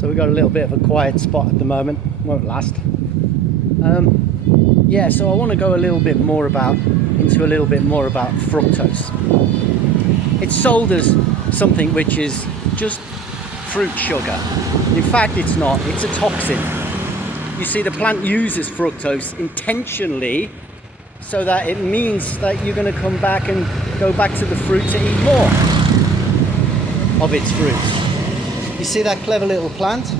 So we've got a little bit of a quiet spot at the moment. Won't last. Yeah, so I want to go into a little bit more about fructose. It's sold as something which is just fruit sugar. In fact, it's not. It's a toxin. You see, the plant uses fructose intentionally so that it means that you're going to come back and go back to the fruit to eat more of its fruit. You see that clever little plant?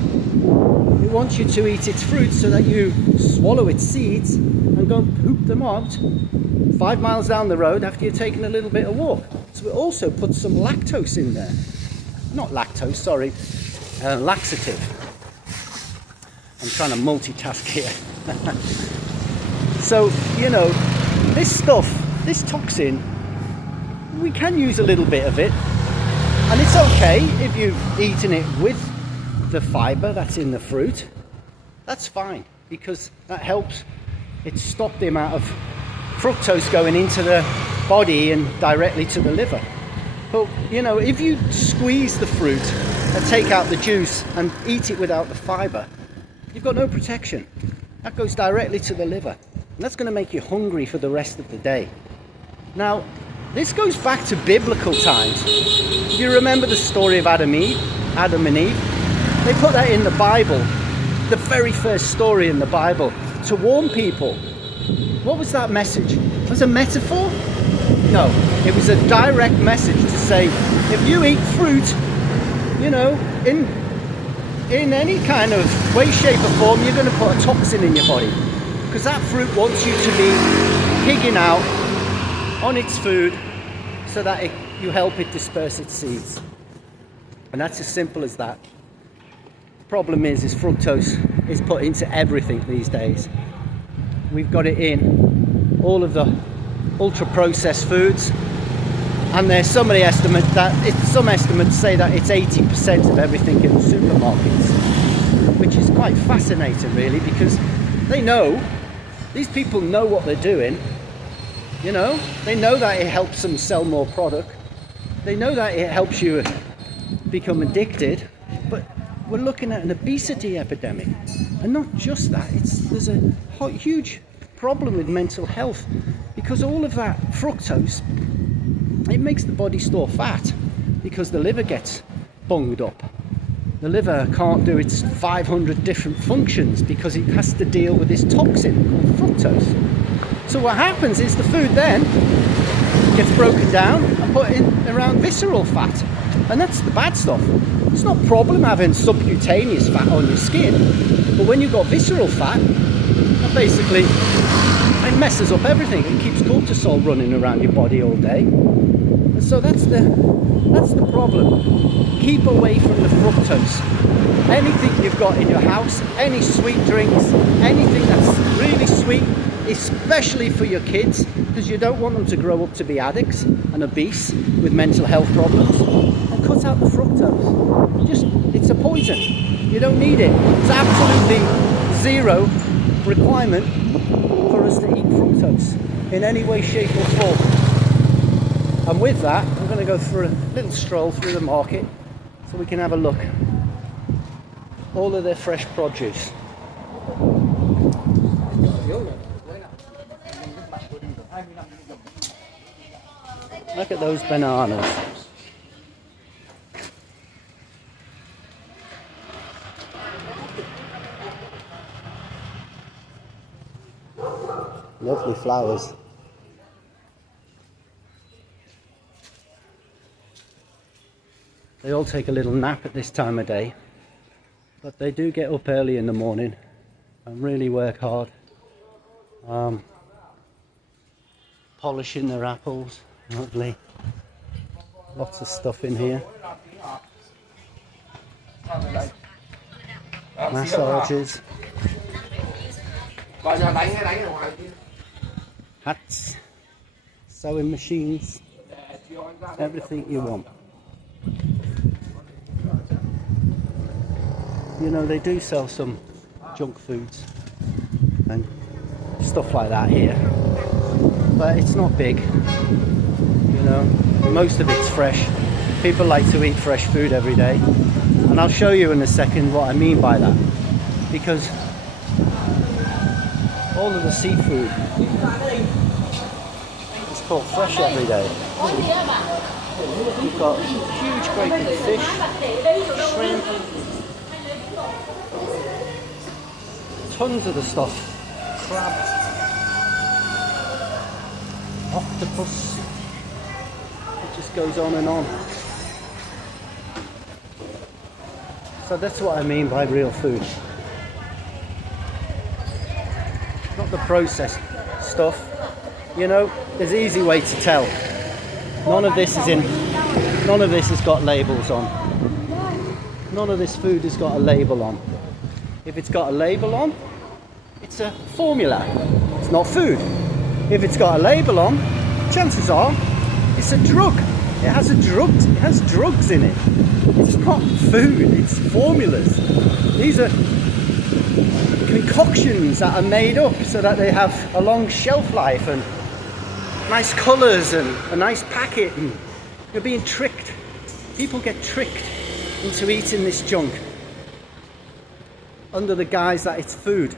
It wants you to eat its fruit so that you swallow its seeds and go and poop them out 5 miles down the road after you've taken a little bit of walk. So it also puts some lactose in there. Not lactose, sorry, laxative. I'm trying to multitask here. So, you know, this stuff, this toxin, we can use a little bit of it. And it's okay if you've eaten it with the fibre that's in the fruit. That's fine, because that helps it stop the amount of fructose going into the body and directly to the liver. But, you know, if you squeeze the fruit and take out the juice and eat it without the fibre, you've got no protection. That goes directly to the liver. And that's going to make you hungry for the rest of the day. Now, this goes back to biblical times. You remember the story of Adam and Eve? They put that in the Bible, the very first story in the Bible, to warn people. What was that message? Was it a metaphor? No, it was a direct message to say, if you eat fruit, you know, in any kind of way, shape or form, you're going to put a toxin in your body. Because that fruit wants you to be pigging out on its food so that you help it disperse its seeds. And that's as simple as that. The problem is fructose is put into everything these days. We've got it in all of the ultra-processed foods, and there's some estimates say that it's 80% of everything in the supermarkets, which is quite fascinating, really, because these people know what they're doing. You know, they know that it helps them sell more product. They know that it helps you become addicted, but we're looking at an obesity epidemic, and not just that. There's a huge problem with mental health, because all of that fructose, it makes the body store fat, because the liver gets bunged up. The liver can't do its 500 different functions because it has to deal with this toxin called fructose. So what happens is the food then gets broken down and put in around visceral fat, and that's the bad stuff. It's not a problem having subcutaneous fat on your skin, but when you've got visceral fat, that basically it messes up everything. It keeps cortisol running around your body all day. And so that's the problem. Keep away from the fructose. Anything you've got in your house, any sweet drinks, anything that's really sweet, especially for your kids, because you don't want them to grow up to be addicts and obese with mental health problems. And cut out the fructose. It's a poison. You don't need it. It's absolutely zero requirement for us to eat fructose in any way, shape or form. And with that, I'm going to go for a little stroll through the market so we can have a look. All of their fresh produce. Look at those bananas. Lovely flowers. They all take a little nap at this time of day, but they do get up early in the morning and really work hard, polishing their apples. Lovely. Lots of stuff in here. Massages. Hats. Sewing machines. Everything you want. You know, they do sell some junk foods and stuff like that here, but it's not big. You know, most of it's fresh. People like to eat fresh food every day, and I'll show you in a second what I mean by that, because all of the seafood is caught fresh every day. We've got huge great big fish, shrimp, tons of the stuff, crab, octopus, it just goes on and on. So that's what I mean by real food. Not the processed stuff. You know, there's an easy way to tell. None of this has got labels on. None of this food has got a label on. If it's got a label on, it's a formula. It's not food. If it's got a label on, chances are it's a drug. It has drugs in it. It's not food, it's formulas. These are concoctions that are made up so that they have a long shelf life and nice colours and a nice packet, and you're being tricked. People get tricked into eating this junk under the guise that it's food.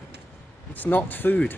It's not food.